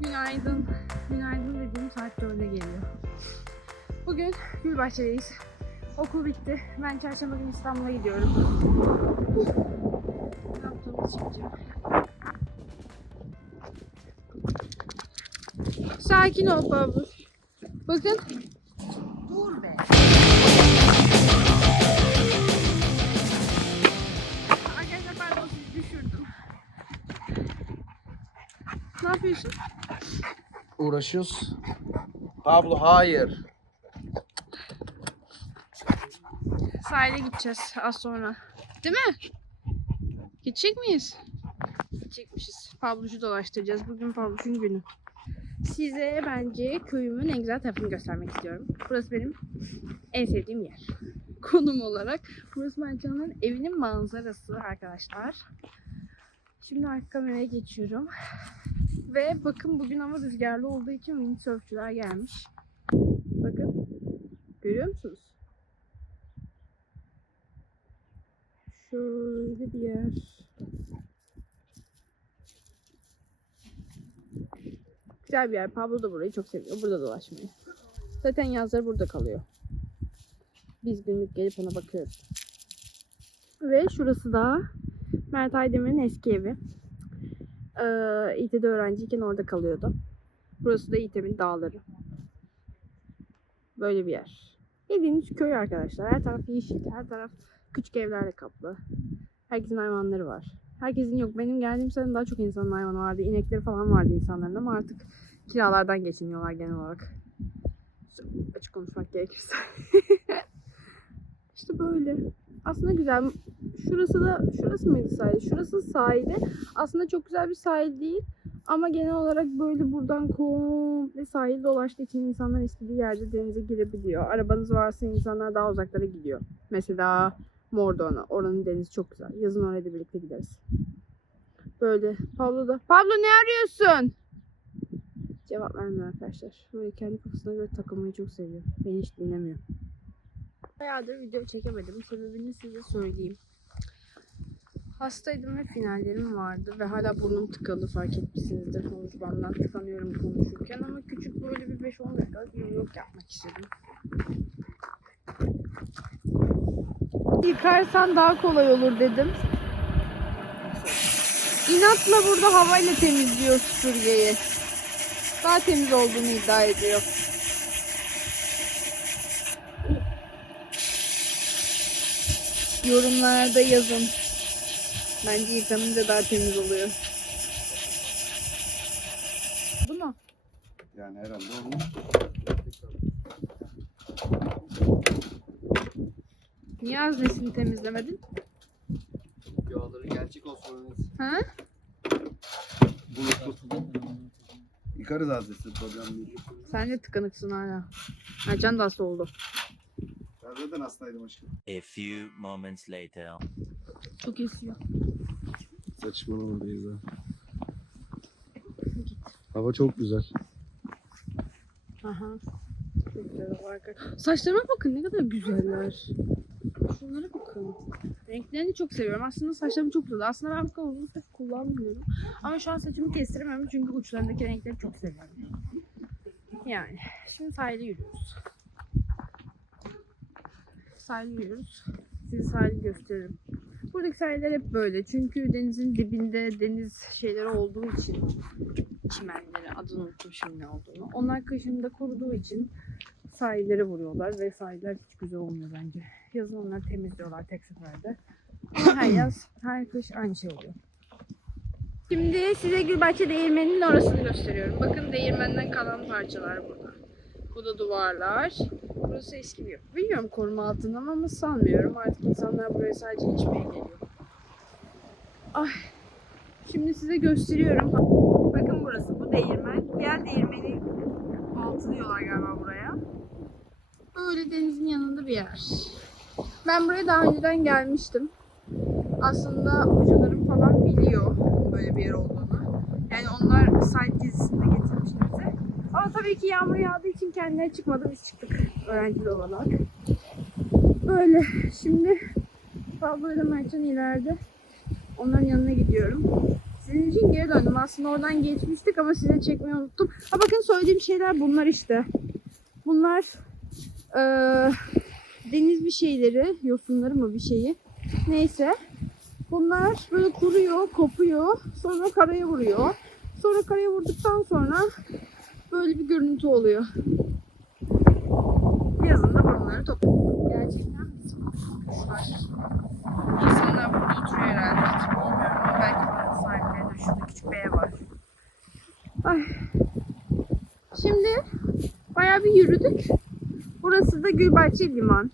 Günaydın. Günaydın dediğim saat 4'e geliyor. Bugün Gülbahçe'deyiz. Okul bitti. Ben çarşamba günü İstanbul'a gidiyorum. ne yaptığımızı çekeceğim. Sakin ol Pablo. Bakın. Uğraşıyoruz. Pablo hayır. Sahile gideceğiz az sonra. Değil mi? Gidecek miyiz? Gidecekmişiz. Pablocu dolaştıracağız. Bugün Pablocu'nun günü. Size bence köyümün en güzel tarafını göstermek istiyorum. Burası benim en sevdiğim yer. Konum olarak. Burası Mercan'ın evinin manzarası arkadaşlar. Şimdi arka kameraya geçiyorum. Ve bakın bugün hava rüzgarlı olduğu için windsurfçular gelmiş. Bakın. Görüyor musunuz? Şöyle bir yer. Güzel bir yer. Pablo da burayı çok seviyor. Burada dolaşmayı. Zaten yazları burada kalıyor. Biz günlük gelip ona bakıyoruz. Ve şurası da Mert Aydemir'in eski evi. Ee, İT'de öğrenciyken orada kalıyordu. Burası da İT'min dağları. Böyle bir yer. Bildiğiniz köy arkadaşlar. Her taraf yeşil, her taraf küçük evlerle kaplı. Herkesin hayvanları var. Herkesin yok. Benim geldiğim sene daha çok insanın hayvanı vardı. İnekleri falan vardı insanların ama artık kiralardan geçiniyorlar genel olarak. Açık konuşmak gerekirse. işte böyle. Aslında güzel. Şurası da şurası mıydı sahil? Şurası sahili. Aslında çok güzel bir sahil değil. Ama genel olarak böyle buradan komple sahil dolaştığı için insanlar istediği yerde denize girebiliyor. Arabanız varsa insanlar daha uzaklara gidiyor. Mesela Mordor'a. Oranın denizi çok güzel. Yazın oraya da birlikte gideriz. Böyle. Pablo da. Pablo ne arıyorsun? Cevap vermiyor arkadaşlar. Böyle kendi kafasına göre takılmayı çok seviyor. Beni hiç dinlemiyor. Bayağıdır video çekemedim. Sebebini size söyleyeyim. Hastaydım ve finallerim vardı ve hala burnum tıkalı fark etmişsinizdir konuşmamdan tıkanıyorum konuşurken ama küçük böyle bir 5-10 dakikalık bir vlog yapmak istedim. Yıkarsan daha kolay olur dedim. İnatla burada havayla temizliyor süpürgeyi. Daha temiz olduğunu iddia ediyor. Yorumlarda yazın. Bence yıkanınca daha temiz oluyor. Bu mu? Yani herhalde onu. Niye haznesini temizlemedin? Yağları gerçek olsun. Ha? Bulutlu. Yıkarız adresi problem değil. Sen de tıkanıksın hala. Ha, can da hasta oldu. Ben zaten hastaydım aşkım. A few moments later. Çok esiyor. Saçmalama Beyza. Hava çok güzel. Aha. Çok güzel harika. Saçlarıma bakın ne kadar güzeller. Şunlara bakın. Renklerini çok seviyorum. Aslında saçlarım çok güzel. Aslında ben bu kadar uzun saç kullanmıyorum. Ama şu an saçımı kestiremiyorum çünkü uçlarındaki renkleri çok seviyorum. Yani şimdi sahile yürüyoruz. Sahile yürüyoruz. Size sahili gösteririm. Buradaki sahiller hep böyle. Çünkü denizin dibinde deniz şeyleri olduğu için çimenleri adını unuttum şimdi ne olduğunu. Onlar kışında kuruduğu için sahilleri vuruyorlar ve sahiller hiç güzel olmuyor bence. Yazın onları temizliyorlar tek seferde. Her yaz, her kış aynı şey oluyor. Şimdi size Gülbahçe Değirmeni'nin orasını gösteriyorum. Bakın değirmenden kalan parçalar burada. Bu da duvarlar. Burası eski bir yapı. Bilmiyorum koruma altında ama sanmıyorum. Artık insanlar buraya sadece içmeye geliyor. Ay. Şimdi size gösteriyorum. Bakın burası bu değirmen. Diğer değirmeni altı diyorlar galiba buraya. Böyle denizin yanında bir yer. Ben buraya daha önceden gelmiştim. Aslında hocalarım falan biliyor böyle bir yer olduğunu. Yani onlar site dizisinde getirmişti bize. Ama tabii ki yağmur yağdığı için kendileri çıkmadı. Biz çıktık öğrenciler olarak. Böyle. Şimdi Pablo ile Mertcan ileride. Onların yanına gidiyorum. Sizin için geri döndüm. Aslında oradan geçmiştik ama size çekmeyi unuttum. Ha bakın söylediğim şeyler bunlar işte. Bunlar eee, deniz bir şeyleri, yosunları mı bir şeyi. Neyse. Bunlar böyle kuruyor, kopuyor. Sonra karaya vuruyor. Sonra karaya vurduktan sonra böyle bir görüntü oluyor. Yazın da bunları topluyor. Gerçekten bizim kuşlar. İnsanlar burada oturuyor herhalde. Kim bilmiyorum ama belki buranın sahipleridir. Şurada küçük bir ev var. Ay. Şimdi bayağı bir yürüdük. Burası da Gülbahçe Liman.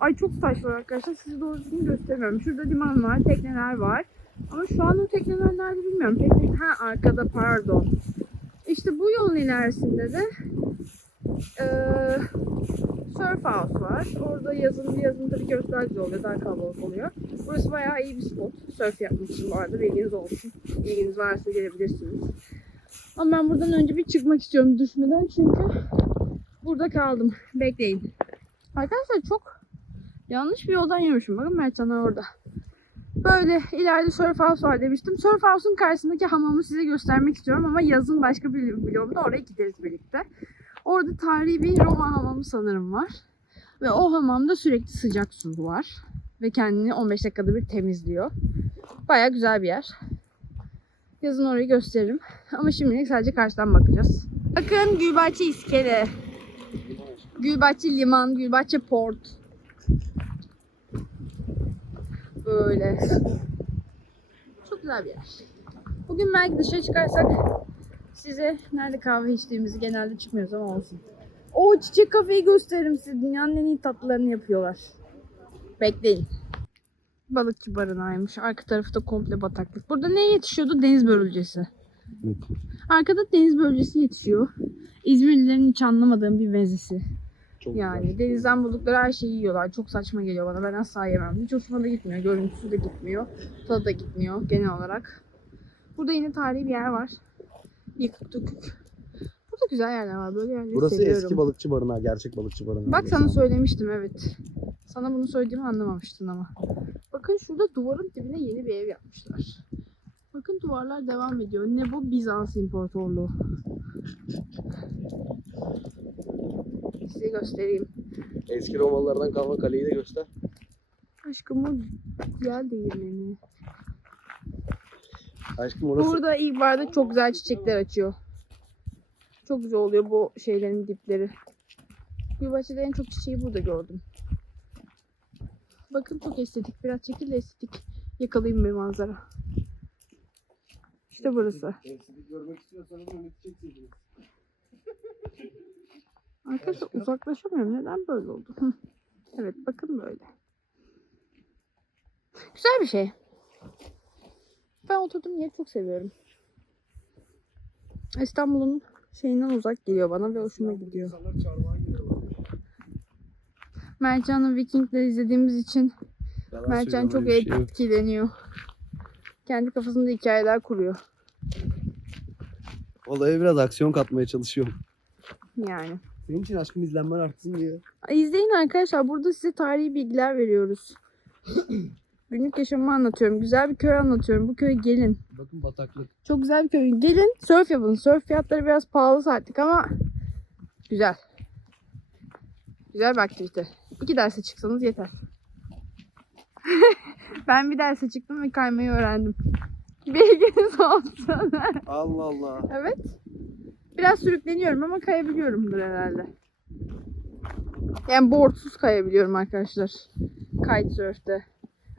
Ay çok taş var arkadaşlar. Size doğru düzgün göstermiyorum. Şurada liman var, tekneler var. Ama şu an o tekneler nerede bilmiyorum. Tekne... Ha arkada pardon. İşte bu yolun ilerisinde de eee surf house var. Orada yazın yazın tabii köfteler güzel oluyor. Daha kalabalık oluyor. Burası bayağı iyi bir spot. Surf yapmak için bu arada bilginiz olsun. İlginiz varsa gelebilirsiniz. Ama ben buradan önce bir çıkmak istiyorum düşmeden çünkü burada kaldım. Bekleyin. Arkadaşlar çok yanlış bir yoldan yürümüşüm. Bakın Mertcanlar orada. Böyle ileride surf house var demiştim. Surf house'un karşısındaki hamamı size göstermek istiyorum ama yazın başka bir vlogumda oraya gideriz birlikte. Orada tarihi bir Roma hamamı sanırım var. Ve o hamamda sürekli sıcak su var. Ve kendini 15 dakikada bir temizliyor. Baya güzel bir yer. Yazın orayı gösteririm. Ama şimdilik sadece karşıdan bakacağız. Bakın Gülbahçe İskele. Gülbahçe Liman, Gülbahçe Port. Böyle. Çok güzel bir yer. Bugün belki dışarı çıkarsak size nerede kahve içtiğimizi genelde çıkmıyoruz ama olsun. O çiçek kafeyi gösteririm size. Dünyanın en iyi tatlılarını yapıyorlar. Bekleyin. Balıkçı barınağıymış. Arka tarafı da komple bataklık. Burada ne yetişiyordu? Deniz börülcesi. Arkada deniz börülcesi yetişiyor. İzmirlilerin hiç anlamadığım bir mezesi. Çok Yani denizden buldukları her şeyi yiyorlar. Çok saçma geliyor bana. Ben asla yemem. Hiç hoşuma da gitmiyor. Görüntüsü de gitmiyor. Tadı da gitmiyor genel olarak. Burada yine tarihi bir yer var. Yıkık dökük. Burada güzel yerler var. Böyle yerleri Burası seviyorum. eski balıkçı barınağı, gerçek balıkçı barınağı. Bak sana söylemiştim evet. Sana bunu söylediğimi anlamamıştın ama. Bakın şurada duvarın dibine yeni bir ev yapmışlar. Bakın duvarlar devam ediyor. Ne bu? Bizans İmparatorluğu. Size göstereyim. Eski Romalılardan kalma kaleyi de göster. Aşkım o yel değirmeni. Aşkım orası Burada ilkbaharda çok güzel çiçekler açıyor. Çok güzel oluyor bu şeylerin dipleri. Gülbahçe'de en çok çiçeği burada gördüm. Bakın çok estetik. Biraz çekil de estetik. Yakalayayım bir manzara. İşte burası. Estetik görmek istiyorsanız yöneteceksiniz. Arkadaşlar uzaklaşamıyorum. Neden böyle oldu? Evet bakın böyle. Güzel bir şey. Ben oturduğum yeri çok seviyorum. İstanbul'un şeyinden uzak geliyor bana ve hoşuma gidiyor. Mercan'ı Viking'de izlediğimiz için Yalan Mercan çok şey etkileniyor. Kendi kafasında hikayeler kuruyor. Olaya biraz aksiyon katmaya çalışıyorum. Yani. Senin için aşkım izlenmen artsın diye. İzleyin arkadaşlar. Burada size tarihi bilgiler veriyoruz. Günlük yaşamımı anlatıyorum. Güzel bir köy anlatıyorum. Bu köye gelin. Bakın bataklık. Çok güzel bir köy. Gelin surf yapın. Surf fiyatları biraz pahalı saatlik ama güzel. Güzel bir aktivite. İki derse çıksanız yeter. ben bir derse çıktım ve kaymayı öğrendim. Bilginiz olsun. Allah Allah. evet. Biraz sürükleniyorum ama kayabiliyorumdur herhalde. Yani boardsuz kayabiliyorum arkadaşlar. Kitesurf'te.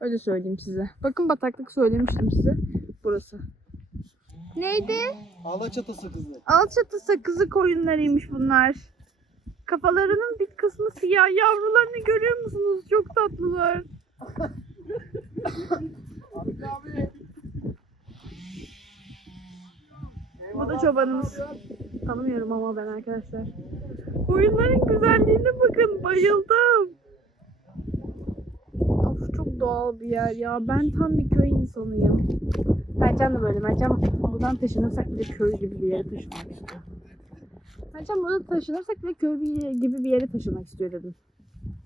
Öyle söyleyeyim size. Bakın bataklık söylemiştim size. Burası. Neydi? Alaçatı sakızı. Alçatı sakızı koyunlarıymış bunlar. Kafalarının bir kısmı siyah. Yavrularını görüyor musunuz? Çok tatlılar. Bu da çobanımız. Tanımıyorum ama ben arkadaşlar. Koyunların güzelliğine bakın. Bayıldım. Of çok doğal bir yer ya. Ben tam bir köy insanıyım. Mercan da böyle. Mercan buradan taşınırsak bir de köy gibi bir yere taşınmak istiyor. Mercan burada taşınırsak bir de köy gibi bir yere taşınmak istiyor dedim.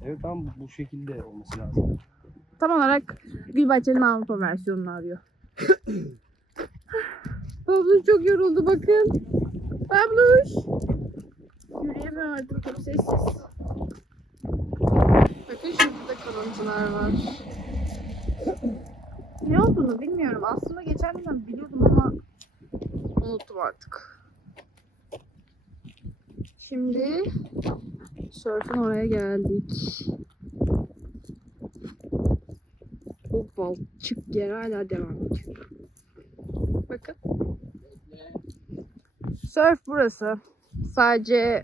Evet tam bu şekilde olması lazım. Tam olarak Gülbahçe'nin Avrupa versiyonunu arıyor. Pablo çok yoruldu bakın. Pablo. Yürüyemiyor artık çok sessiz. Bakın şurada kalıntılar var. Ne olduğunu bilmiyorum. Aslında geçen gün biliyordum ama unuttum artık. Şimdi Surf'ın oraya geldik. O balçık yer hala devam ediyor. Bakın. Surf burası. Sadece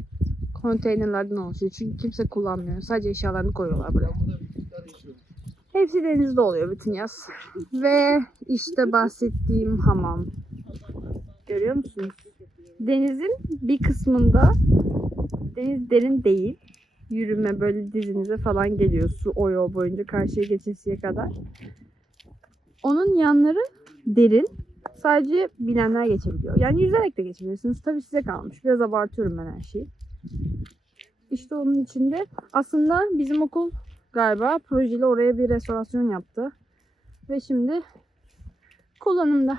konteynerlerden oluşuyor. Çünkü kimse kullanmıyor. Sadece eşyalarını koyuyorlar buraya. Hepsi denizde oluyor bütün yaz. Ve işte bahsettiğim hamam. Görüyor musunuz? Denizin bir kısmında deniz derin değil. Yürüme böyle dizinize falan geliyor su o yol boyunca karşıya geçesiye kadar. Onun yanları derin. Sadece bilenler geçebiliyor. Yani yüzerek de geçebilirsiniz. Tabii size kalmış. Biraz abartıyorum ben her şeyi. İşte onun içinde aslında bizim okul galiba projeli oraya bir restorasyon yaptı. Ve şimdi kullanımda.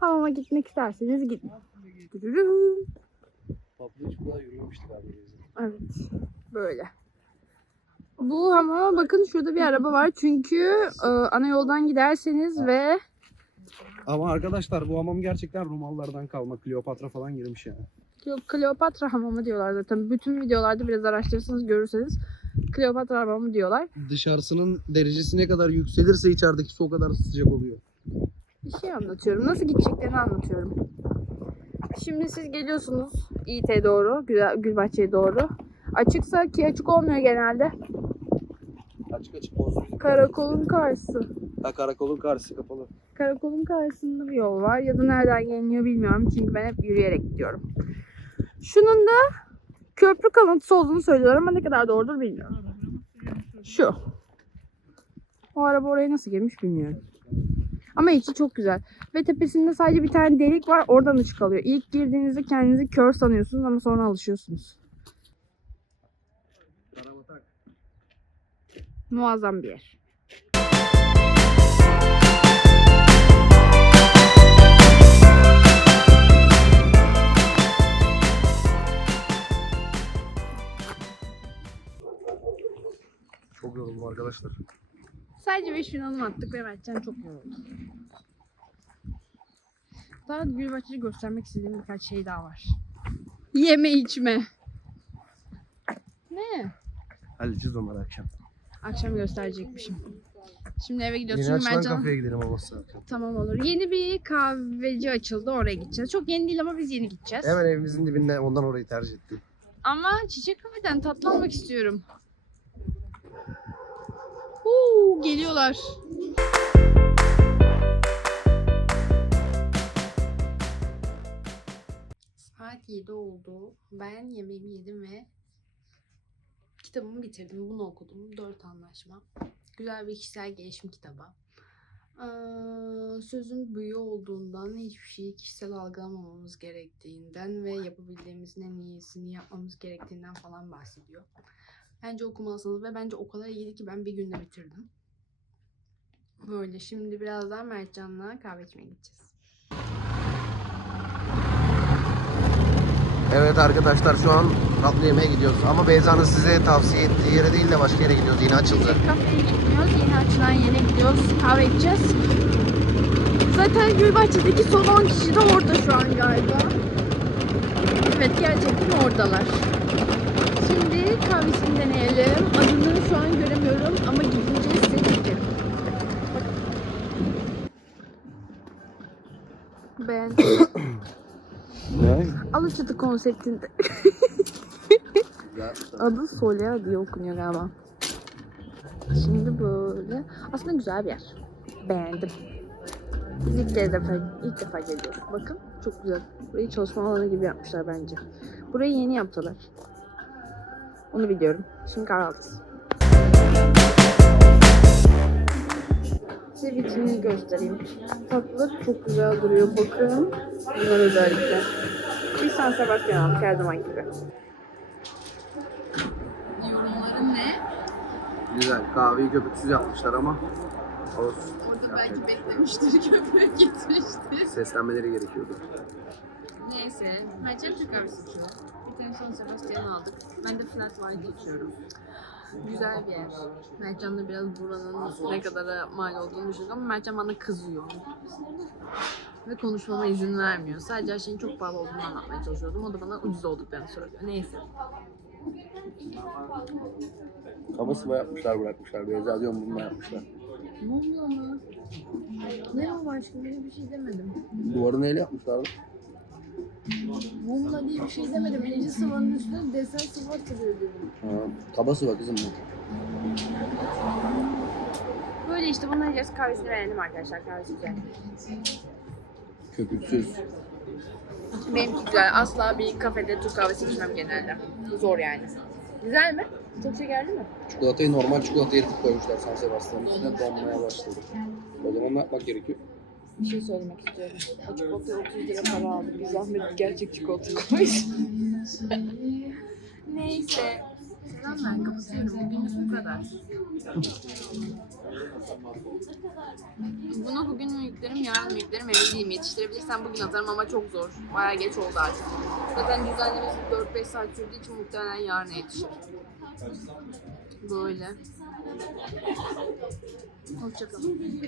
Hamama gitmek isterseniz gidin. Abi. Evet. Böyle. Bu hamama bakın şurada bir araba var. Çünkü e, ana yoldan giderseniz ve Ama arkadaşlar bu hamam gerçekten Romalılardan kalma. Kleopatra falan girmiş yani. Kleo- Kleopatra hamamı diyorlar zaten. Bütün videolarda biraz araştırırsanız görürseniz Kleopatra hamamı diyorlar. Dışarısının derecesi ne kadar yükselirse içerideki su o kadar sıcak oluyor. Bir şey anlatıyorum. Nasıl gideceklerini anlatıyorum. Şimdi siz geliyorsunuz İT doğru, Güzel, Gülbahçe'ye doğru. Açıksa ki açık olmuyor genelde. Açık açık bozdurucu. Karakolun karşısı. Ha, karakolun karşısı kapalı. Karakolun karşısında bir yol var ya da nereden geliniyor bilmiyorum çünkü ben hep yürüyerek gidiyorum. Şunun da köprü kalıntısı olduğunu söylüyorlar ama ne kadar doğrudur bilmiyorum. Şu. O araba oraya nasıl girmiş bilmiyorum. Ama içi çok güzel. Ve tepesinde sadece bir tane delik var oradan ışık alıyor. İlk girdiğinizde kendinizi kör sanıyorsunuz ama sonra alışıyorsunuz. Muazzam bir yer. Yoruldum arkadaşlar. Sadece 5000 adım attık ve Mertcan çok yoruldu. Daha Gülbahçe'yi göstermek istediğim birkaç şey daha var. Yeme içme. Ne? Halledeceğiz onları akşam. Akşam gösterecekmişim. Şimdi eve gidiyoruz. Yeni Çünkü açılan Mertcan... kafeye gidelim olmazsa. Tamam olur. Yeni bir kahveci açıldı. Oraya gideceğiz. Çok yeni değil ama biz yeni gideceğiz. Hemen evimizin dibinde ondan orayı tercih ettim. Ama çiçek kafeden tatlı almak istiyorum. Geliyorlar. Saat 7 oldu. Ben yemeğimi yedim ve kitabımı bitirdim. Bunu okudum. 4 anlaşma. Güzel bir kişisel gelişim kitabı. Ee, sözün büyü olduğundan hiçbir şeyi kişisel algılamamamız gerektiğinden ve yapabildiğimizin en iyisini yapmamız gerektiğinden falan bahsediyor. Bence okumalısınız ve bence o kadar iyiydi ki ben bir günde bitirdim. Böyle şimdi birazdan Mertcan'la kahve içmeye gideceğiz. Evet arkadaşlar şu an tatlı yemeğe gidiyoruz. Ama Beyza'nın size tavsiye ettiği yere değil de başka yere gidiyoruz. Yine açıldı. Kafeye gitmiyoruz. Yeni açılan yere gidiyoruz. Kahve içeceğiz. Zaten Gülbahçe'deki son 10 kişi de orada şu an galiba. Evet gerçekten oradalar. Şimdi kahvesini deneyelim. Adını şu an göremiyorum ama gidince Beğendim. Ne? Alaçatı konseptinde. Adı Solea diye okunuyor galiba. Şimdi böyle. Aslında güzel bir yer. Beğendim. Biz ilk defa, ilk defa geliyoruz. Bakın çok güzel. Burayı çalışma alanı gibi yapmışlar bence. Burayı yeni yaptılar. Onu biliyorum. Şimdi kahvaltısı. Size vitrinini göstereyim. Tatlılar çok güzel duruyor. Bakın. Bunlar özellikle. Bir San Sebastian aldık her zaman gibi. Yorumların ne? Güzel. Kahveyi köpüksüz yapmışlar ama Olsun. Orada belki beklemiştir, köpek gitmiştir. Seslenmeleri gerekiyordu. Neyse, Türk kahvesi içiyor. Bir tane San Sebastian aldık. Ben de Flat White içiyorum. Güzel bir yer. Mertcan da biraz buranın ne kadara mal olduğunu düşünüyor ama Mertcan bana kızıyor. Ve konuşmama izin vermiyor. Sadece her şeyin çok pahalı olduğunu anlatmaya çalışıyordum. O da bana ucuz olduklarını söylüyor. Neyse. Kaba sıva yapmışlar bırakmışlar. Beyza diyorum bununla yapmışlar. Oluyor ama? Ne o başka? Bir şey demedim. Duvarı neyle yapmışlar? Mumla diye bir şey demedim. Birinci sıvanın üstüne desen sıva atılıyor dedim. Ha, kaba sıva kızım bu. Böyle işte bunları yiyeceğiz. Kahvesini beğendim arkadaşlar. Kahvesi güzel. Köpüksüz. Benimki güzel. Asla bir kafede Türk kahvesi içmem genelde. Zor yani. Güzel mi? Çok şekerli mi? Çikolatayı normal çikolata eritip koymuşlar San Sebastian'ın üstüne donmaya başladı. O zaman ne yapmak gerekiyor? Bir şey söylemek istiyorum. O çikolataya 30 lira para aldık. Bir zahmet gerçek çikolata koymuş. Neyse. Selam ben kapatıyorum. Bugünlük bu kadar. Bunu bugün mü yüklerim, yarın mı yüklerim emin değilim. Yetiştirebilirsem bugün atarım ama çok zor. Bayağı geç oldu artık. Zaten düzenlemesi 4-5 saat sürdüğü için muhtemelen yarın yetişir. Böyle. Hoşçakalın.